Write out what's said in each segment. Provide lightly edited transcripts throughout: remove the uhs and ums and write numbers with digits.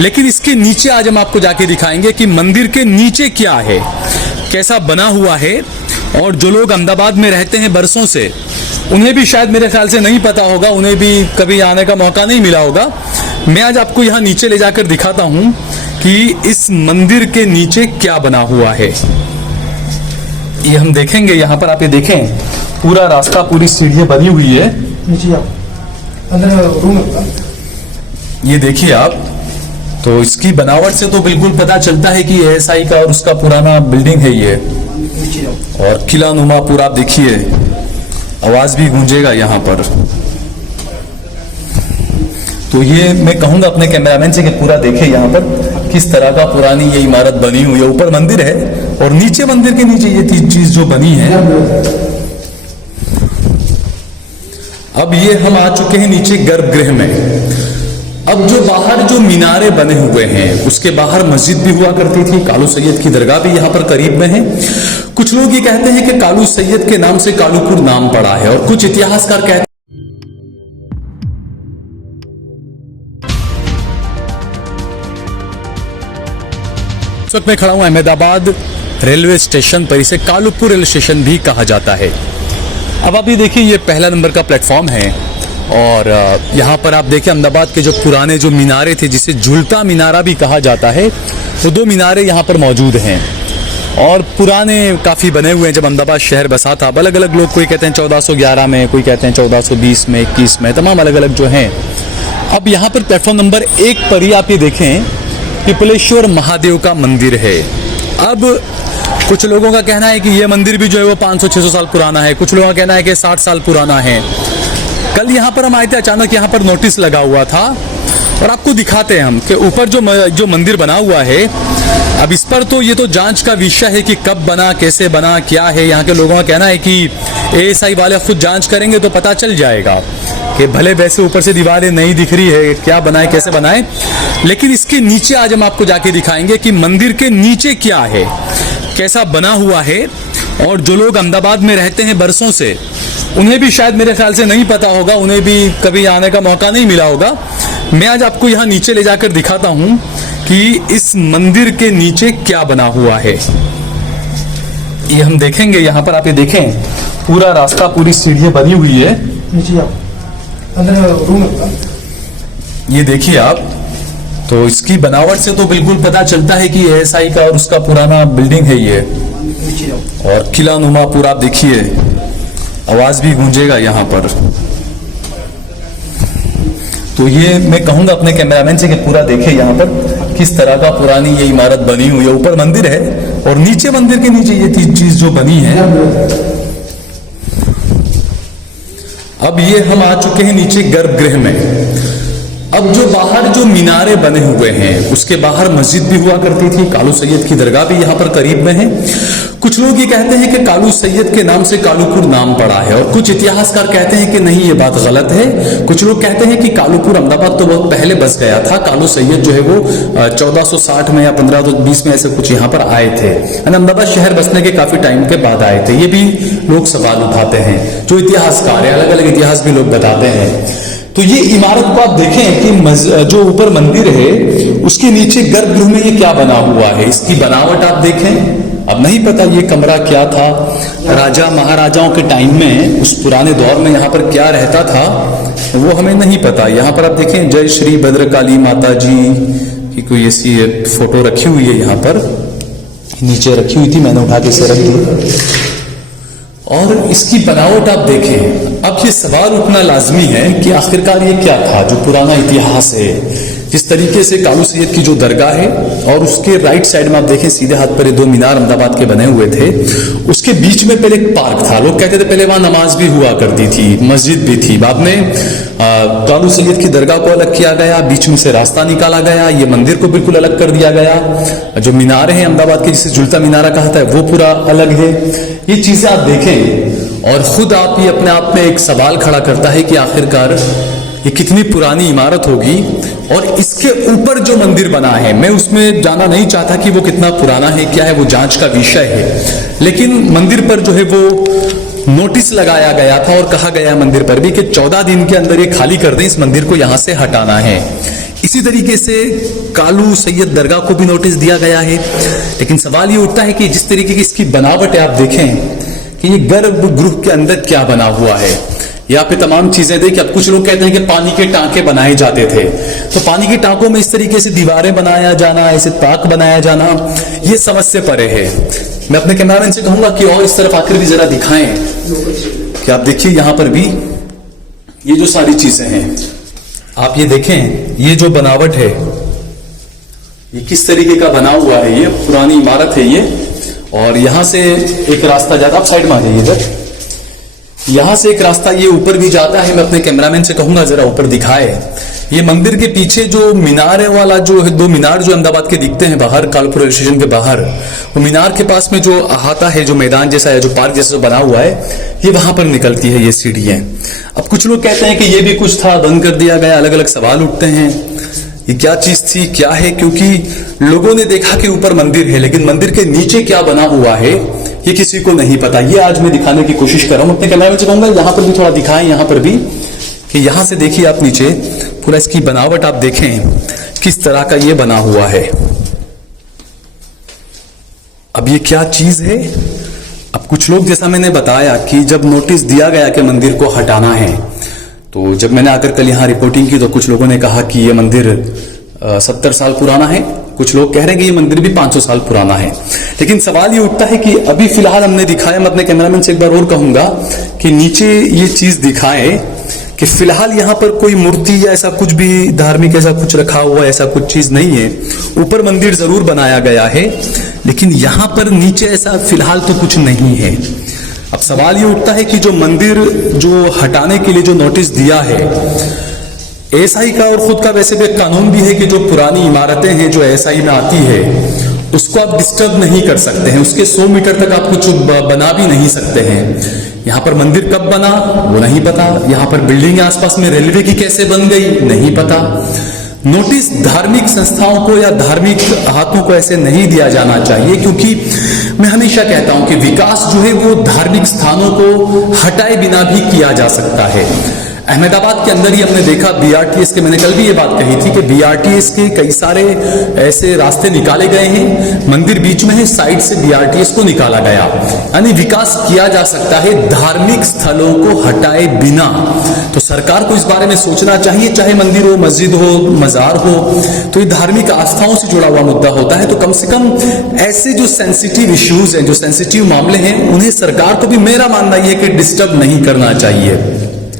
लेकिन इसके नीचे आज हम आपको जाके दिखाएंगे कि मंदिर के नीचे क्या है, कैसा बना हुआ है। और जो लोग अहमदाबाद में रहते हैं बरसों से, उन्हें भी शायद मेरे ख्याल से नहीं पता होगा, उन्हें भी कभी आने का मौका नहीं मिला होगा। मैं आज आपको यहाँ नीचे ले जाकर दिखाता हूँ कि इस मंदिर के नीचे क्या बना हुआ है। ये हम देखेंगे यहाँ पर, आप ये देखें पूरा रास्ता, पूरी सीढ़ियाँ बनी हुई है। नीचे आओ, अंदर रूम है। ये देखिए आप, तो इसकी बनावट से तो बिल्कुल पता चलता है कि एएसआई का और उसका पुराना बिल्डिंग है ये। नीचे आओ। और किला नुमा पूरा आप देखिए, आवाज भी गूंजेगा यहाँ पर। तो ये मैं कहूंगा अपने कैमरामैन से कि पूरा देखे यहाँ पर किस तरह का पुरानी ये इमारत बनी हुई है। ऊपर मंदिर है और नीचे मंदिर के नीचे ये चीज जो बनी है। अब ये हम आ चुके हैं नीचे गर्भगृह में। अब जो बाहर जो मीनारे बने हुए हैं, उसके बाहर मस्जिद भी हुआ करती थी। कालू सैयद की दरगाह भी यहाँ पर करीब में है। कुछ लोग ये कहते हैं कि कालू सैयद के नाम से कालूपुर नाम पड़ा है, और कुछ इतिहासकार कहते हैं इस वक्त मैं खड़ा हूं अहमदाबाद रेलवे स्टेशन पर। इसे कालूपुर रेलवे स्टेशन भी कहा जाता है। अब आप ये देखिए, ये पहला नंबर का प्लेटफॉर्म है और यहाँ पर आप देखिए अहमदाबाद के जो पुराने जो मीनारे थे, जिसे झुलता मीनारा भी कहा जाता है, वो दो मीनारे यहाँ पर मौजूद हैं और पुराने काफ़ी बने हुए हैं। जब अहमदाबाद शहर बसा था, अलग अलग लोग, कोई कहते हैं 1411 में, कोई कहते हैं 1420 में, 21 में, तमाम अलग अलग जो हैं। अब यहाँ पर प्लेटफॉर्म नंबर 1 पर ही आप ये देखें, पिपलेश्वर महादेव का मंदिर है। अब कुछ लोगों का कहना है कि यह मंदिर भी जो है वो 500-600 साल पुराना है। कुछ लोगों का कहना है कि 60 साल पुराना है। कल यहाँ पर हम आए थे, अचानक यहाँ पर नोटिस लगा हुआ था और आपको दिखाते हैं हम कि ऊपर जो मंदिर बना हुआ है। अब इस पर तो ये तो जांच का विषय है कि कब बना, कैसे बना, क्या है। यहाँ के लोगों का कहना है कि एएसआई वाले खुद जांच करेंगे तो पता चल जाएगा कि भले वैसे ऊपर से दीवारें नहीं दिख रही है, क्या बनाए, कैसे बनाए। लेकिन इसके नीचे आज हम आपको जाके दिखाएंगे कि मंदिर के नीचे क्या है, कैसा बना हुआ है। और जो लोग अहमदाबाद में रहते हैं बरसों से, उन्हें भी शायद मेरे ख्याल से नहीं पता होगा, उन्हें भी कभी आने का मौका नहीं मिला होगा। मैं आज आपको यहाँ नीचे ले जाकर दिखाता हूँ कि इस मंदिर के नीचे क्या बना हुआ है। ये हम देखेंगे यहाँ पर, आप ये देखें पूरा रास्ता, पूरी सीढ़ियाँ बनी हुई है। नीचे आओ, अंदर रूम है। ये देखिए आप, तो इसकी बनावट से तो बिल्कुल पता चलता है कि एएसआई का और उसका पुराना बिल्डिंग है ये। नीचे आओ। और किला नुमा पूरा आप देखिए, आवाज भी गूंजेगा यहाँ पर। तो ये मैं कहूंगा अपने कैमरामैन से कि पूरा देखे यहाँ पर किस तरह का पुरानी ये इमारत बनी हुई है। ऊपर मंदिर है और नीचे मंदिर के नीचे ये चीज जो बनी है। अब ये हम आ चुके हैं नीचे गर्भगृह में। अब जो बाहर जो मीनारे बने हुए हैं, उसके बाहर मस्जिद भी हुआ करती थी। कालू सैयद की दरगाह भी यहाँ पर करीब में है। कुछ लोग ये कहते हैं कि कालू सैयद के नाम से कालूपुर नाम पड़ा है, और कुछ इतिहासकार कहते हैं कि नहीं, ये बात गलत है। कुछ लोग कहते हैं कि कालूपुर अहमदाबाद तो बहुत पहले बस गया था। कालू सैयद जो है वो 1460 में या 1520 में ऐसे कुछ यहाँ पर आए थे। अहमदाबाद शहर बसने के काफी टाइम के बाद आए थे। ये भी लोग सवाल उठाते हैं, जो इतिहासकार है, अलग अलग इतिहास भी लोग बताते हैं। तो ये इमारत को आप देखें कि जो ऊपर मंदिर है उसके नीचे गर्भगृह में ये क्या बना हुआ है, इसकी बनावट आप देखें। अब नहीं पता ये कमरा क्या था, राजा महाराजाओं के टाइम में, उस पुराने दौर में यहाँ पर क्या रहता था वो हमें नहीं पता। यहाँ पर आप देखें जय श्री भद्रकाली माता जी की कोई ऐसी फोटो रखी हुई है, यहाँ पर नीचे रखी हुई थी, मैंने उठा के इसे रख दी। और इसकी बनावट आप देखें। अब ये सवाल उठना लाजमी है कि आखिरकार ये क्या था, जो पुराना इतिहास है। जिस तरीके से कालू सैयद की जो दरगाह है और उसके राइट साइड में आप देखें सीधे हाथ पर ये दो मीनार अहमदाबाद के बने हुए थे, उसके बीच में पहले एक पार्क था। लोग कहते थे पहले वहां नमाज भी हुआ करती थी, मस्जिद भी थी। बाद में कालू सैयद की दरगाह को अलग किया गया, बीच में से रास्ता निकाला गया, ये मंदिर को बिल्कुल अलग कर दिया गया। जो मीनारे हैं अहमदाबाद के, जिसे झुलता मीनारा कहता है, वो पूरा अलग है। ये चीजें आप देखें और खुद आप ये अपने आप में एक सवाल खड़ा करता है कि आखिरकार ये कितनी पुरानी इमारत होगी। और इसके ऊपर जो मंदिर बना है, मैं उसमें जाना नहीं चाहता कि वो कितना पुराना है, क्या है, वो जांच का विषय है। लेकिन मंदिर पर जो है वो नोटिस लगाया गया था और कहा गया मंदिर पर भी कि 14 दिन के अंदर ये खाली कर दें, इस मंदिर को यहां से हटाना है। इसी तरीके से कालू सैयद दरगाह को भी नोटिस दिया गया है। लेकिन सवाल ये उठता है कि जिस तरीके की इसकी बनावट है, आप देखें कि ये गर्भगृह के अंदर क्या बना हुआ है। यहाँ पे तमाम चीजें देखिए। अब कुछ लोग कहते हैं कि पानी के टांके बनाए जाते थे, तो पानी के टांकों में इस तरीके से दीवारें बनाया जाना, ऐसे ताक बनाया जाना, ये समझ से परे है। मैं अपने कैमरामैन से कहूंगा कि और इस तरफ आकर भी जरा दिखाएं कि आप देखिए यहां पर भी ये जो सारी चीजें हैं, आप ये देखें, ये जो बनावट है ये किस तरीके का बना हुआ है। ये पुरानी इमारत है ये, और यहां से एक रास्ता जाता, आप साइड में आ जाइए इधर, यहां से एक रास्ता ये ऊपर भी जाता है। मैं अपने कैमरामैन से कहूंगा जरा ऊपर दिखाए। ये मंदिर के पीछे जो मीनार है वाला जो है, 2 मीनार जो अहमदाबाद के दिखते हैं बाहर, कालपुर रेलवे स्टेशन के बाहर, वो मीनार के पास में जो अहाता है, जो मैदान जैसा है, जो पार्क जैसा बना हुआ है, ये वहां पर निकलती है ये सीढ़ियां। अब कुछ लोग कहते हैं कि ये भी कुछ था, बंद कर दिया गया। अलग अलग सवाल उठते हैं, ये क्या चीज थी, क्या है, क्योंकि लोगों ने देखा कि ऊपर मंदिर है, लेकिन मंदिर के नीचे क्या बना हुआ है ये किसी को नहीं पता। ये आज मैं दिखाने की कोशिश कर रहा हूं। अपने कैमरे से कहूंगा यहां पर भी थोड़ा दिखाएं, यहां पर भी, कि यहां से देखिए आप नीचे पूरा इसकी बनावट आप देखें किस तरह का ये बना हुआ है। अब ये क्या चीज है। अब कुछ लोग, जैसा मैंने बताया कि जब नोटिस दिया गया कि मंदिर को हटाना है, तो जब मैंने आकर कल यहां रिपोर्टिंग की तो कुछ लोगों ने कहा कि ये मंदिर 70 साल पुराना है। कुछ लोग कह रहे हैं कि ये मंदिर भी 500 साल पुराना है। लेकिन सवाल ये उठता है कि अभी फिलहाल हमने दिखाया, मैं अपने कैमरामैन से एक बार और कहूंगा कि नीचे ये चीज दिखाएं कि फिलहाल यहां पर कोई मूर्ति या ऐसा कुछ भी धार्मिक ऐसा कुछ रखा हुआ ऐसा कुछ चीज नहीं है। ऊपर मंदिर जरूर बनाया गया है, लेकिन यहां पर नीचे ऐसा फिलहाल तो कुछ नहीं है। अब सवाल ये उठता है कि जो मंदिर जो हटाने के लिए जो नोटिस दिया है एएसआई का, और खुद का वैसे भी कानून भी है कि जो पुरानी इमारतें हैं जो एएसआई में आती है उसको आप डिस्टर्ब नहीं कर सकते हैं, उसके 100 मीटर तक आप कुछ बना भी नहीं सकते हैं। यहां पर मंदिर कब बना वो नहीं पता, यहां पर बिल्डिंग आसपास में रेलवे की कैसे बन गई नहीं पता। नोटिस धार्मिक संस्थाओं को या धार्मिक हाथों को ऐसे नहीं दिया जाना चाहिए, क्योंकि मैं हमेशा कहता हूं कि विकास जो है वो धार्मिक स्थानों को हटाए बिना भी किया जा सकता है। अहमदाबाद के अंदर ही हमने देखा बीआरटीएस के, मैंने कल भी ये बात कही थी कि बीआरटीएस के कई सारे ऐसे रास्ते निकाले गए हैं, मंदिर बीच में है, साइड से बीआरटीएस को निकाला गया। यानी विकास किया जा सकता है धार्मिक स्थलों को हटाए बिना। तो सरकार को इस बारे में सोचना चाहिए, चाहे मंदिर हो, मस्जिद हो, मजार हो, तो ये धार्मिक आस्थाओं से जुड़ा हुआ मुद्दा होता है। तो कम से कम ऐसे जो सेंसिटिव इश्यूज हैं, जो सेंसिटिव मामले हैं, उन्हें सरकार को भी, मेरा मानना यह है कि डिस्टर्ब नहीं करना चाहिए।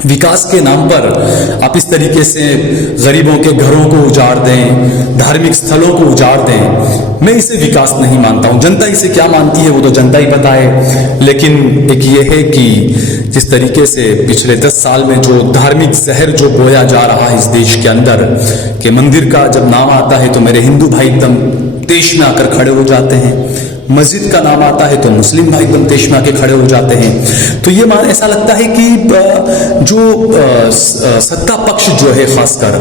विकास के नाम पर आप इस तरीके से गरीबों के घरों को उजाड़ दें, धार्मिक स्थलों को उजाड़ दें, मैं इसे विकास नहीं मानता हूं। जनता इसे क्या मानती है वो तो जनता ही पता है। लेकिन एक ये है कि जिस तरीके से पिछले 10 साल में जो धार्मिक जहर जो बोया जा रहा है इस देश के अंदर, कि मंदिर का जब नाम आता है तो मेरे हिंदू भाई एकदम देश में आकर खड़े हो जाते हैं, मस्जिद का नाम आता है तो मुस्लिम भाई एकदम देश में आके खड़े हो जाते हैं। तो ये ऐसा लगता है कि जो सत्ता पक्ष जो है खासकर,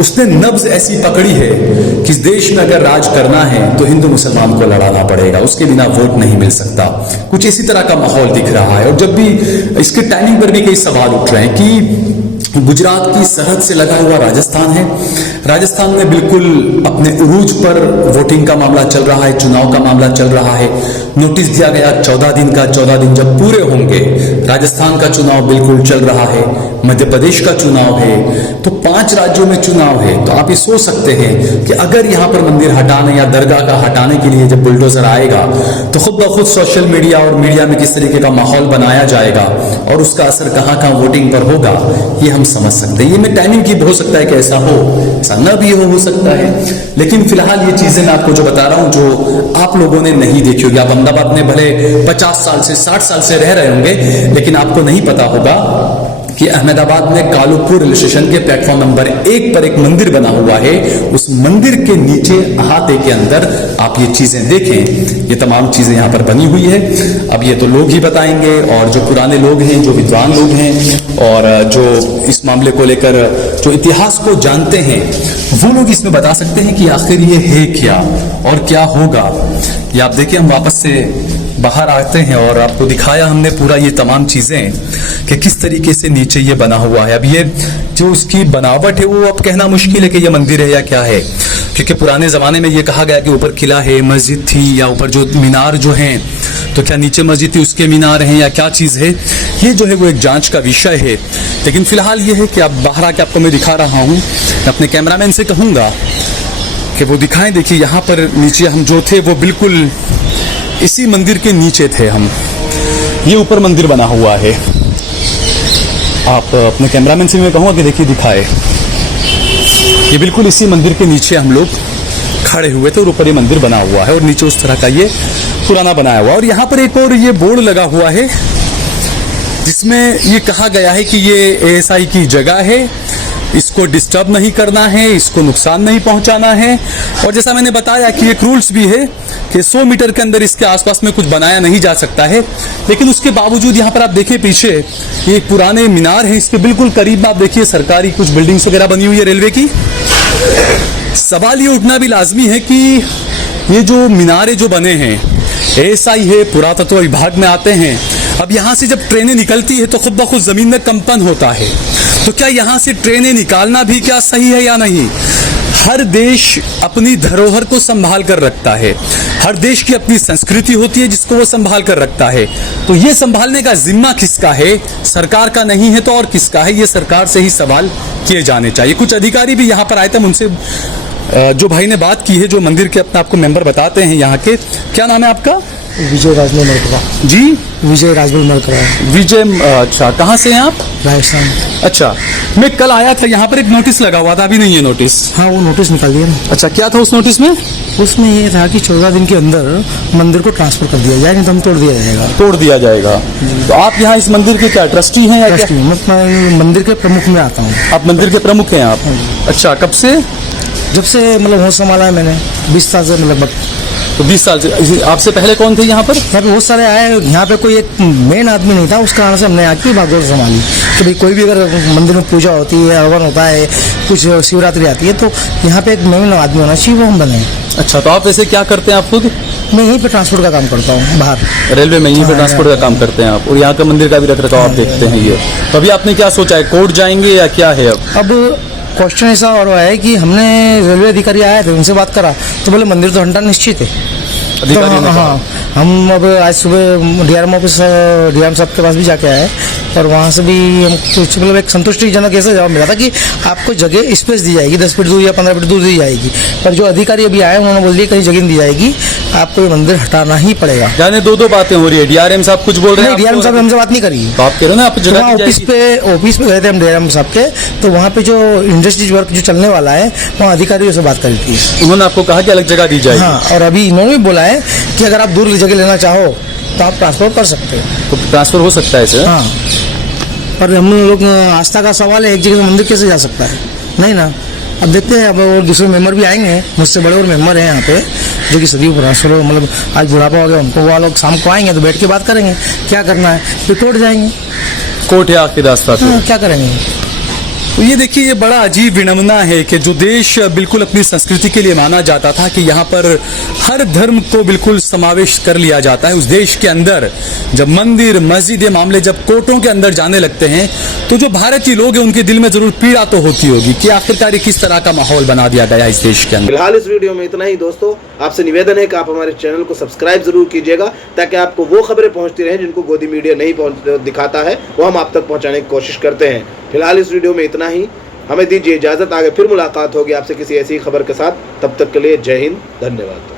उसने नब्ज ऐसी पकड़ी है कि इस देश में अगर राज करना है तो हिंदू मुसलमान को लड़ाना पड़ेगा, उसके बिना वोट नहीं मिल सकता। कुछ इसी तरह का माहौल दिख रहा है। और जब भी इसके टाइमिंग पर भी कई सवाल उठ रहे हैं कि गुजरात की सरहद से लगा हुआ राजस्थान है, राजस्थान में बिल्कुल अपने उरूज पर वोटिंग का मामला चल रहा है, चुनाव का मामला चल रहा है। नोटिस दिया गया 14 दिन का, 14 दिन जब पूरे होंगे, राजस्थान का चुनाव बिल्कुल चल रहा है, मध्य प्रदेश का चुनाव है, तो 5 राज्यों में चुनाव है। तो आप ये सोच सकते हैं कि अगर यहां पर मंदिर हटाने या दरगाह का हटाने के लिए जब बुलडोजर आएगा तो खुद ब खुद सोशल मीडिया और मीडिया में किस तरीके का माहौल बनाया जाएगा और उसका असर कहां कहां वोटिंग पर होगा, ये हम समझ सकते हैं। ये मैं टाइमिंग की हो सकता है कि ऐसा हो, ऐसा न भी हो सकता है। लेकिन फिलहाल ये चीजें मैं आपको जो बता रहा हूं जो आप लोगों ने नहीं देखी होगी। आप अहमदाबाद में भले 50 साल से 60 साल से रह रहे होंगे, लेकिन आपको नहीं पता होगा कि अहमदाबाद में कालूपुर रेलवे स्टेशन के प्लेटफॉर्म नंबर 1 पर एक मंदिर बना हुआ है। उस मंदिर के नीचे अहाते के अंदर आप ये चीजें देखें, ये तमाम चीजें यहाँ पर बनी हुई है। अब ये तो लोग ही बताएंगे, और जो पुराने लोग हैं, जो विद्वान लोग हैं और जो इस मामले को लेकर जो इतिहास को जानते हैं, वो लोग इसमें बता सकते हैं कि आखिर ये है क्या और क्या होगा। ये आप देखिए, हम वापस से बाहर आते हैं और आपको दिखाया हमने पूरा ये तमाम चीज़ें कि किस तरीके से नीचे ये बना हुआ है। अब ये जो उसकी बनावट है वो अब कहना मुश्किल है कि ये मंदिर है या क्या है, क्योंकि पुराने ज़माने में ये कहा गया कि ऊपर किला है, मस्जिद थी, या ऊपर जो मीनार जो हैं, तो क्या नीचे मस्जिद थी उसके मीनार हैं या क्या चीज़ है, ये जो है वो एक जांच का विषय है। लेकिन फ़िलहाल ये है कि अब बाहर आके आपको मैं दिखा रहा हूँ, अपने कैमरामैन से कहूँगा कि वो दिखाएं। देखिए यहाँ पर नीचे हम जो थे वो बिल्कुल इसी मंदिर के नीचे थे हम। ये ऊपर मंदिर बना हुआ है। आप अपने कैमरामैन से मैं कहूँगा कि देखिए दिखाए, ये बिल्कुल इसी मंदिर के नीचे हम लोग खड़े हुए थे और ऊपर ये मंदिर बना हुआ है और नीचे उस तरह का ये पुराना बनाया हुआ। और यहाँ पर एक और ये बोर्ड लगा हुआ है जिसमें ये कहा गया है कि ये ASI की जगह है, इसको डिस्टर्ब नहीं करना है, इसको नुकसान नहीं पहुंचाना है। और जैसा मैंने बताया कि एक रूल्स भी है कि 100 मीटर के अंदर इसके आसपास में कुछ बनाया नहीं जा सकता है। लेकिन उसके बावजूद यहाँ पर आप देखिए पीछे ये एक पुराने मीनार है, इसके बिल्कुल करीब आप देखिए सरकारी कुछ बिल्डिंग्स वगैरह बनी हुई है रेलवे की। सवाल ये उठना भी लाजमी है कि ये जो मीनारे जो बने हैं, ASI है, पुरातत्व विभाग में आते हैं, अब यहाँ से जब ट्रेनें निकलती है तो खुद ब खुद जमीन में कंपन होता है, तो क्या यहाँ से ट्रेनें निकालना भी क्या सही है या नहीं? हर देश अपनी धरोहर को संभाल कर रखता है, हर देश की अपनी संस्कृति होती है जिसको वो संभाल कर रखता है। तो ये संभालने का जिम्मा किसका है? सरकार का नहीं है तो और किसका है? ये सरकार से ही सवाल किए जाने चाहिए। कुछ अधिकारी भी यहाँ पर आए थे, उनसे जो भाई ने बात की है, जो मंदिर के अपने आपको मेंबर बताते हैं यहाँ के, क्या नाम है आपका? विजय राजमल मरकबा जी, विजय राजमल मरकबा। विजय, अच्छा, कहाँ से हैं आप? राजस्थान। अच्छा, मैं कल आया था, यहाँ पर एक नोटिस लगा हुआ था, अभी नहीं है नोटिस? हाँ, वो नोटिस निकाल दिया ना। अच्छा, क्या था उस नोटिस में? उसमें ये था कि 14 दिन के अंदर मंदिर को ट्रांसफर कर दिया जाए, नहीं तो हम तोड़ दिया जाएगा। तोड़ दिया जाएगा। तो आप यहाँ इस मंदिर के क्या ट्रस्टी हैं या क्या? मैं मंदिर के प्रमुख में आता हूँ। आप मंदिर के प्रमुख हैं आप? अच्छा, कब से? जब से मतलब होश संभाला है मैंने, 20 साल से लगभग। तो 20 साल से। आपसे पहले कौन थे यहाँ पर? यहाँ पे बहुत सारे आए, यहाँ पे कोई एक मेन आदमी नहीं था, उस कारण से हमने आके भागदौड़ संभाली कि भाई कोई भी अगर मंदिर में पूजा होती है, हवन होता है, कुछ शिवरात्रि आती है, तो यहाँ पे एक मेन आदमी होना चाहिए, वो हम बने। अच्छा, तो आप वैसे क्या करते हैं आप खुद? मैं यहीं पे ट्रांसपोर्ट का काम करता हूँ, बाहर रेलवे में यहीं पे ट्रांसपोर्ट का काम करते हैं आप, और यहाँ का मंदिर का भी रख रखाव आप देखते हैं। ये तो अभी आपने क्या सोचा है, कोर्ट जाएंगे या क्या है? अब क्वेश्चन ऐसा और है कि हमने रेलवे अधिकारी आए थे, उनसे बात करा तो बोले मंदिर तो हंटाना निश्चित है। अधिकारी ने हाँ, हम अब आज सुबह DRM ऑफिस, DRM साहब के पास भी जाके आए और वहाँ से भी हम कुछ मतलब एक संतुष्टिजनक ऐसा जवाब मिला था कि आपको जगह स्पेस दी जाएगी, 10 फीट दूर या 15 फीट दूर दी जाएगी। पर जो अधिकारी अभी आए उन्होंने बोल दिया कहीं जगह नहीं दी जाएगी, आपको ये मंदिर हटाना ही पड़ेगा। यानी दो बातें हो रही है। DRM साहब कुछ बोल रहे हैं? DRM साहब हमसे बात नहीं करी। तो आप कह रहे हो ना आप जगह ऑफिस पे गए थे हम DRM साहब के, तो वहाँ पे जो इंडस्ट्रीज वर्क जो चलने वाला है वहाँ अधिकारियों से बात करी थी। उन्होंने आपको कहा कि अलग जगह दी जाएगी? हाँ, और अभी इन्होंने भी बोला है कि अगर आप दूर जगह लेना चाहो तो आप ट्रांसफर कर सकते हो। तो ट्रांसफर हो सकता है सर? हाँ, पर हम लोग आस्था का सवाल है, एक जगह से मंदिर कैसे जा सकता है? नहीं ना। अब देखते हैं, अब और दूसरे मेंबर भी आएंगे, मुझसे बड़े और मेंबर हैं यहाँ पे जो कि सदियों ट्रांसफर मतलब आज बुढ़ापा हो गया उनको, वो लोग शाम को आएंगे तो बैठ के बात करेंगे क्या करना है, फिर टूट जाएंगे। कोर्ट है आखिर रास्ता? क्या करेंगे? तो ये देखिए, ये बड़ा अजीब विडंबना है कि जो देश बिल्कुल अपनी संस्कृति के लिए माना जाता था कि यहाँ पर हर धर्म को बिल्कुल समावेश कर लिया जाता है, उस देश के अंदर जब मंदिर मस्जिद ये मामले जब कोर्टों के अंदर जाने लगते हैं तो जो भारतीय लोग हैं उनके दिल में जरूर पीड़ा तो होती होगी कि आखिरकार किस तरह का माहौल बना दिया गया इस देश के अंदर। फिलहाल इस वीडियो में इतना ही दोस्तों। आपसे निवेदन है कि आप हमारे चैनल को सब्सक्राइब जरूर कीजिएगा ताकि आपको वो खबरें पहुंचती रहें जिनको गोदी मीडिया नहीं दिखाता है, वो हम आप तक पहुंचाने की कोशिश करते हैं। फिलहाल इस वीडियो में इतना ही, हमें दीजिए इजाजत। आगे फिर मुलाकात होगी आपसे किसी ऐसी खबर के साथ, तब तक के लिए जय हिंद, धन्यवाद।